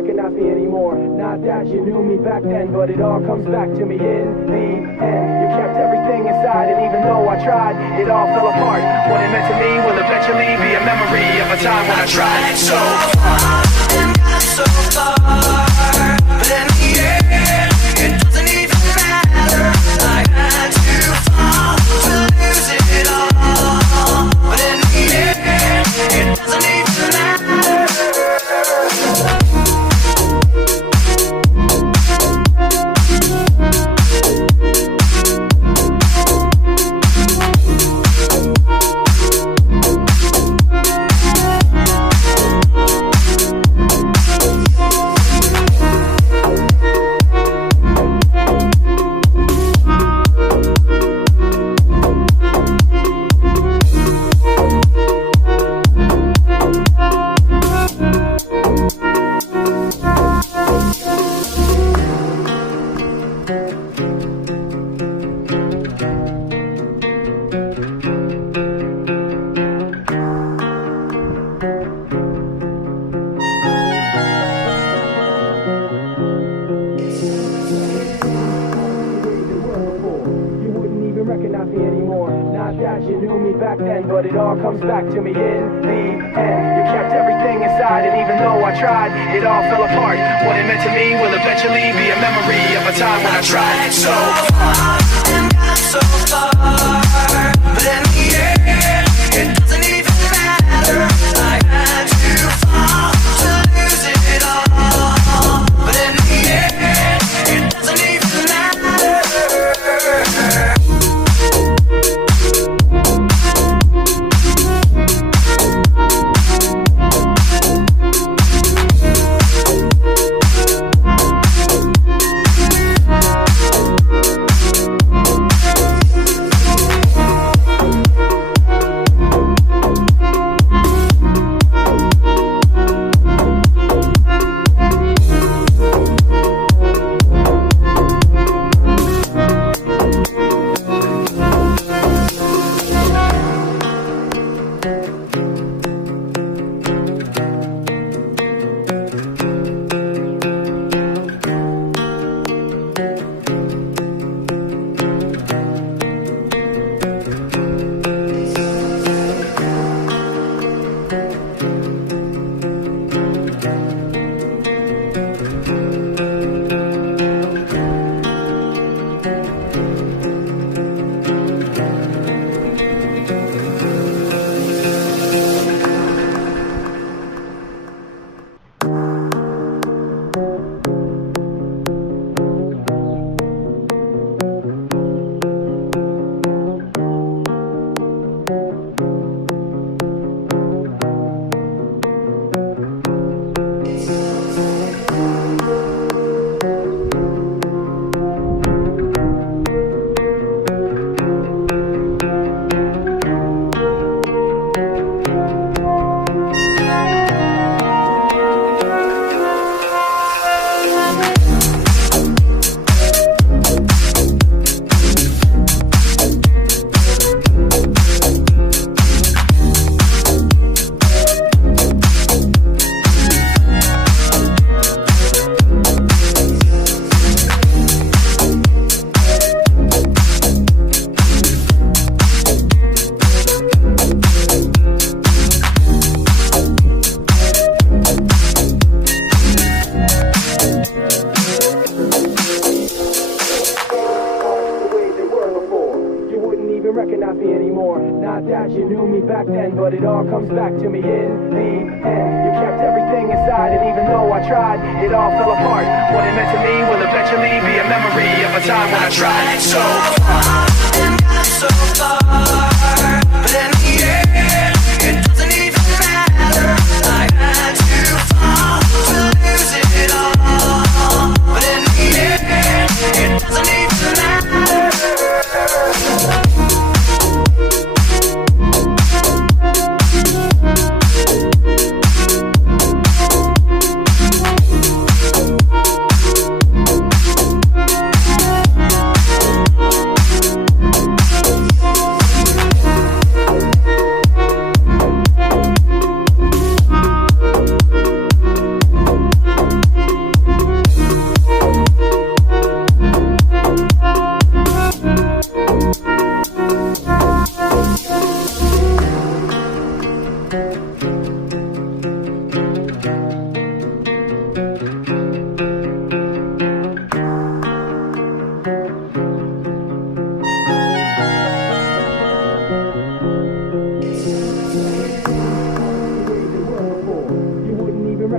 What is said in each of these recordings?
recognize me anymore. Not that you knew me back then, but it all comes back to me in the end. You kept everything inside, and even though I tried, it all fell apart. What it meant to me will eventually be a memory of a time when I tried so hard and got so far, but in the end, it doesn't even matter. I had to fall to lose it all, but in the end, it doesn't even matter. But it all comes back to me in the end. You kept everything inside, and even though I tried, it all fell apart. What it meant to me will eventually be a memory of a time when I tried so hard and got so far, but in the end, it doesn't even matter. I had to fall to lose it all, but in the end, it doesn't even matter. But it all comes back to me in the end. You kept everything inside, and even though I tried, it all fell apart. What it meant to me will eventually be a memory of a time when I tried so hard and got so far, but in the end, it doesn't even matter. I had to fall to lose it all, but in the end, it doesn't even matter.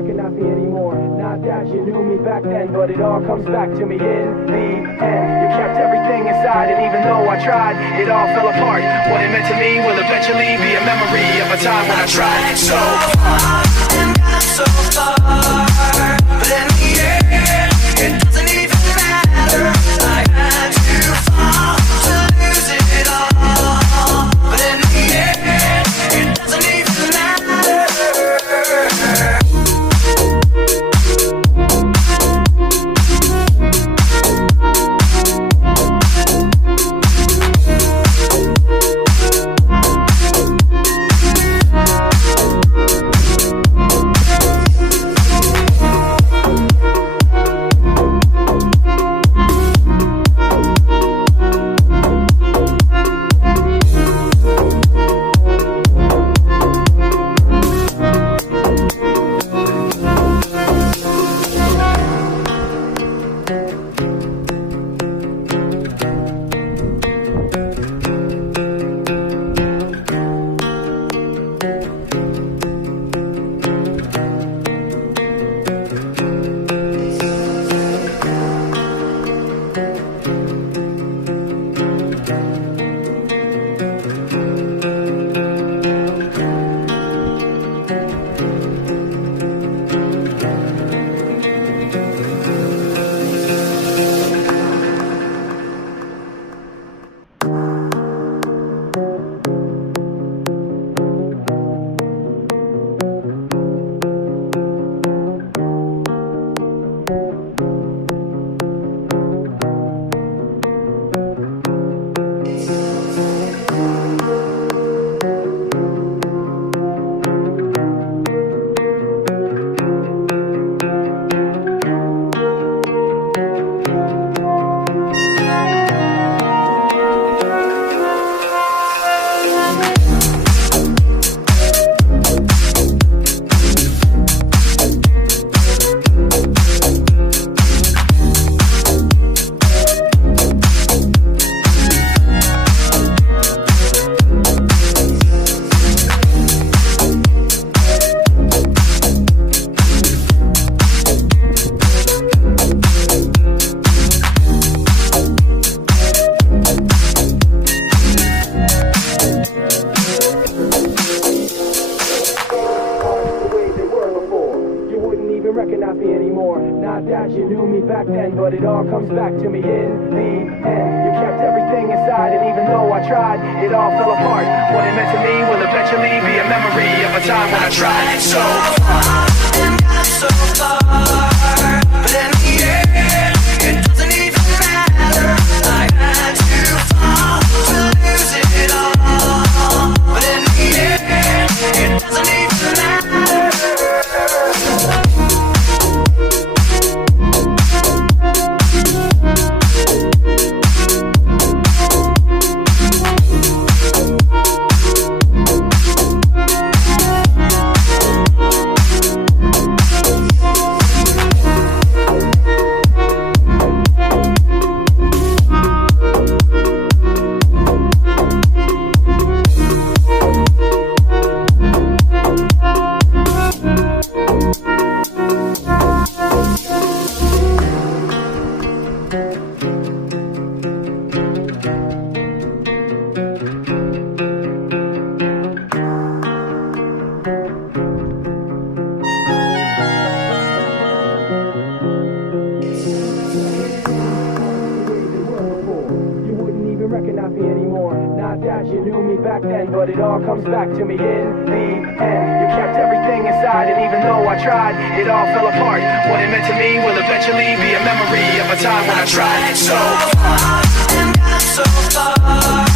recognize me anymore. Not that you knew me back then, but it all comes back to me in the end. You kept everything inside, and even though I tried, it all fell apart. What it meant to me will eventually be a memory of a time when I tried so hard and got so far, but in the end, it doesn't even matter. I had to fall to lose it all, but in the end, it doesn't even matter. Recognize me anymore. Not that you knew me back then, but it all comes back to me in the end. You kept everything inside, and even though I tried, it all fell apart. What it meant to me will eventually be a memory of a time when I tried so hard and got so far, but in the end, it doesn't even matter. I had to fall to lose it all, but in the end, it doesn't even matter. Recognize me anymore. Not that you knew me back then, but it all comes back to me in the end. You kept everything inside, and even though I tried, it all fell apart. What it meant to me will eventually be a memory of a time when I tried so hard and got so far.